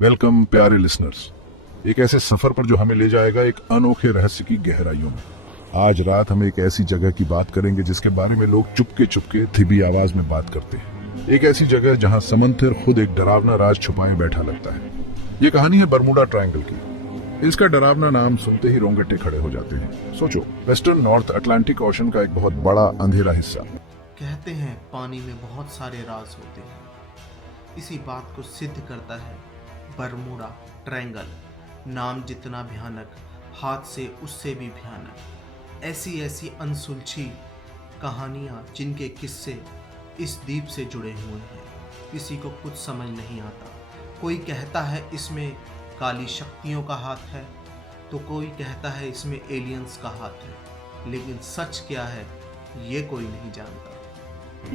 Welcome प्यारे listeners, एक ऐसे सफर पर जो हमें ले जाएगा एक अनोखे रहस्य की गहराइयों में। आज रात हम एक ऐसी जगह की बात करेंगे जिसके बारे में लोग चुपके चुपके धीमी आवाज में बात करते हैं। एक ऐसी जगह जहां समंदर खुद एक डरावना राज छुपाए बैठा लगता है। ये कहानी है बरमूडा ट्रायंगल की। इसका डरावना नाम सुनते ही रोंगटे खड़े हो जाते हैं। सोचो, वेस्टर्न नॉर्थ अटलांटिक ओशन का एक बहुत बड़ा अंधेरा हिस्सा। कहते हैं पानी में बहुत सारे राज होते हैं। इसी बात को सिद्ध करता है बरमूडा ट्रायंगल। नाम जितना भयानक, हाथ से उससे भी भयानक। ऐसी ऐसी अनसुलझी कहानियाँ जिनके किस्से इस द्वीप से जुड़े हुए हैं। किसी को कुछ समझ नहीं आता। कोई कहता है इसमें काली शक्तियों का हाथ है, तो कोई कहता है इसमें एलियंस का हाथ है। लेकिन सच क्या है ये कोई नहीं जानता।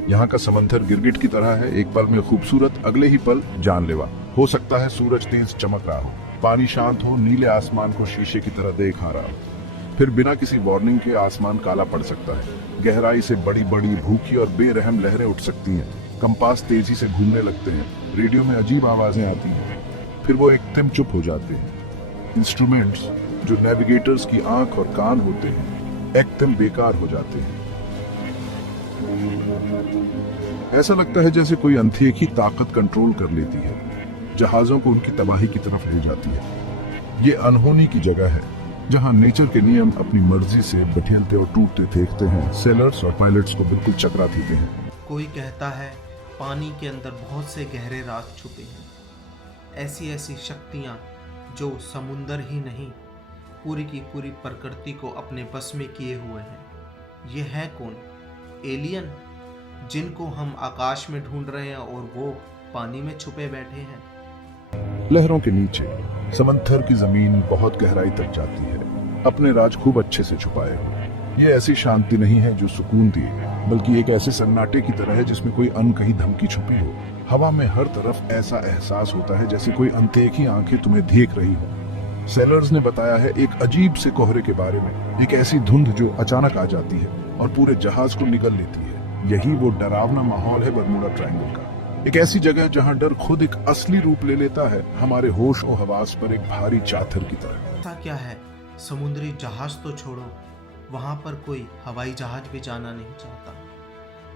यहाँ का समंदर गिरगिट की तरह है, एक पल में खूबसूरत, अगले ही पल जानलेवा। हो सकता है सूरज तेज चमक रहा हो, पानी शांत हो, नीले आसमान को शीशे की तरह देख आ रहा हो। फिर बिना किसी वार्निंग के आसमान काला पड़ सकता है। गहराई से बड़ी बड़ी भूखी और बेरहम लहरें उठ सकती हैं। कंपास तेजी से घूमने लगते हैं। रेडियो में अजीब आवाजें आती हैं, फिर वो एकदम चुप हो जाते हैं। इंस्ट्रूमेंट्स जो नेविगेटर्स की आंख और कान होते हैं एकदम बेकार हो जाते हैं। ऐसा लगता है जैसे कोई अनदेखी ताकत कंट्रोल कर लेती है, जहाजों को उनकी तबाही की तरफ ले जाती है। ये अनहोनी की जगह है जहां नेचर के नियम अपनी मर्जी से बठेलते और टूटते देखते हैं। सेलर्स और पायलट्स को बिल्कुल चकरा देते हैं। कोई कहता है पानी के अंदर बहुत से गहरे राज छुपे हैं। ऐसी ऐसी शक्तियाँ जो समुंदर ही नहीं, पूरी की पूरी प्रकृति को अपने बस में किए हुए हैं। ये है कौन? एलियन जिनको हम आकाश में ढूंढ रहे हैं और वो पानी में छुपे बैठे हैं। लहरों के नीचे समंदर की जमीन बहुत गहराई तक जाती है, अपने राज खूब अच्छे से छुपाए हुए। ये ऐसी शांति नहीं है जो सुकून दिए, बल्कि एक ऐसे सन्नाटे की तरह है जिसमें कोई अनकही धमकी छुपी हो। हवा में हर तरफ ऐसा एहसास होता है जैसे कोई अनदेखी आंखें तुम्हें देख रही हो। सेलर्स ने बताया है एक अजीब से कोहरे के बारे में, एक ऐसी धुंध जो अचानक आ जाती है और पूरे जहाज को निगल लेती है। यही वो डरावना माहौल है बरमूडा ट्रायंगल का। एक ऐसी जगह जहां डर खुद एक असली रूप ले लेता है, हमारे होश और हवास पर एक भारी चादर की तरह। ऐसा क्या है? समुद्री जहाज तो छोड़ो, वहां पर कोई हवाई जहाज भी जाना नहीं चाहता।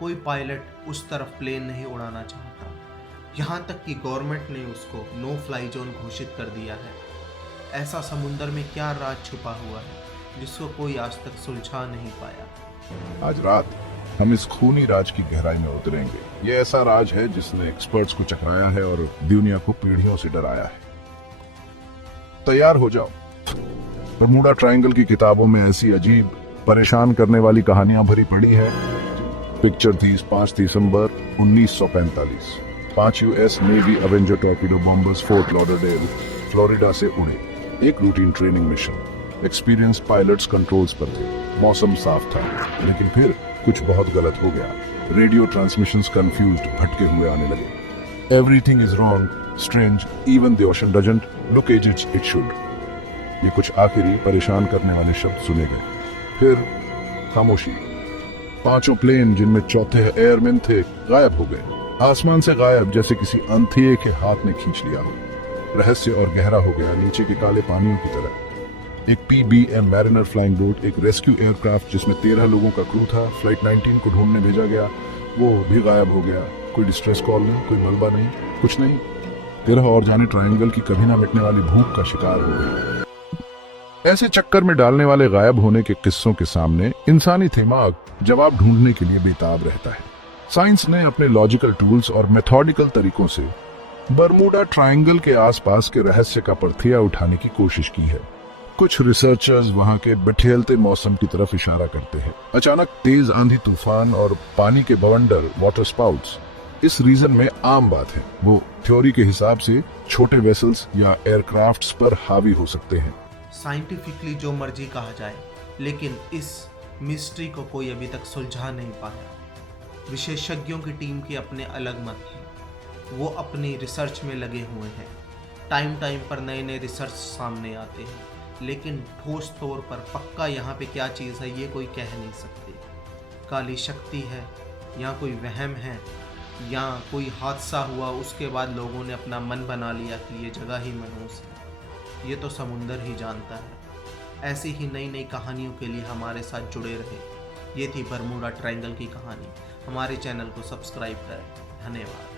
कोई पायलट उस तरफ प्लेन नहीं उड़ाना चाहता। यहाँ तक कि गवर्नमेंट ने उसको नो फ्लाई जोन घोषित कर दिया है। ऐसा समुद्र में क्या राज छुपा हुआ है जिसको कोई आज तक सुलझा नहीं पाया। आज रात हम इस खूनी राज की गहराई में उतरेंगे। ये ऐसा राज है जिसने एक्सपर्ट्स को चकराया है और दुनिया को पीढ़ियों से डराया है। तैयार हो जाओ। बरमूडा ट्रायंगल की किताबों में ऐसी अजीब, परेशान करने वाली कहानियां भरी पड़ी है। पिक्चर 5 दिसंबर 1945। 5 US navy Avenger torpedo bombers fort Lauderdale, Florida से उड़े। एक routine training mission. Experience pilots controls पर थे। मौसम साफ था, लेकिन फिर कुछ बहुत गलत हो गया। रेडियो ट्रांसमिशंस कंफ्यूज्ड, भटके हुए आने लगे। Everything is wrong, strange, even the ocean doesn't look as it should. ये कुछ आखिरी परेशान करने वाले शब्द सुने गए। फिर खामोशी। 5 प्लेन जिनमें चौथे एयरमैन थे गायब हो गए। आसमान से गायब, जैसे किसी अंधेरे के हाथ ने खींच लिया हो। रहस्य और गहरा हो गया, नीचे के काले पानियों की तरह। एक PBM मैरिनर फ्लाइंग बोट, एक रेस्क्यू एयरक्राफ्ट जिसमें 13 लोगों का क्रू था, फ्लाइट 19 को ढूंढने भेजा गया, वो भी गायब हो गया। कोई डिस्ट्रेस कॉल नहीं, कोई मलबा नहीं, कुछ नहीं। 13 और जाने ट्रायंगल की कभी ना मिटने वाली भूख का शिकार हो गए। ऐसे चक्कर में डालने वाले गायब होने के किस्सों के सामने इंसानी दिमाग जवाब ढूंढने के लिए बेताब रहता है। साइंस ने अपने लॉजिकल टूल्स और मेथोडिकल तरीकों से बरमूडा ट्रायंगल के आसपास के रहस्य का पर्थिया उठाने की कोशिश की है। कुछ रिसर्चर्स वहां के बठेलते मौसम की तरफ इशारा करते हैं। अचानक तेज आंधी तूफान और पानी के बवंडर, वाटर स्पाउट्स इस रीजन में आम बात है। वो थ्योरी के हिसाब से छोटे वेसल्स या एयरक्राफ्ट्स पर हावी हो सकते हैं। साइंटिफिकली जो मर्जी कहा जाए, लेकिन इस मिस्ट्री को कोई अभी तक सुलझा नहीं पाया। विशेषज्ञों की टीम के अपने अलग मत हैं। वो अपनी रिसर्च में लगे हुए हैं। टाइम पर नए नए रिसर्च सामने आते हैं, लेकिन ठोस तौर पर पक्का यहाँ पे क्या चीज़ है ये कोई कह नहीं सकते। काली शक्ति है या कोई वहम है, या कोई हादसा हुआ उसके बाद लोगों ने अपना मन बना लिया कि ये जगह ही मनहूस है, ये तो समुंदर ही जानता है। ऐसी ही नई नई कहानियों के लिए हमारे साथ जुड़े रहे। ये थी बरमूडा ट्रायंगल की कहानी। हमारे चैनल को सब्सक्राइब करें। धन्यवाद।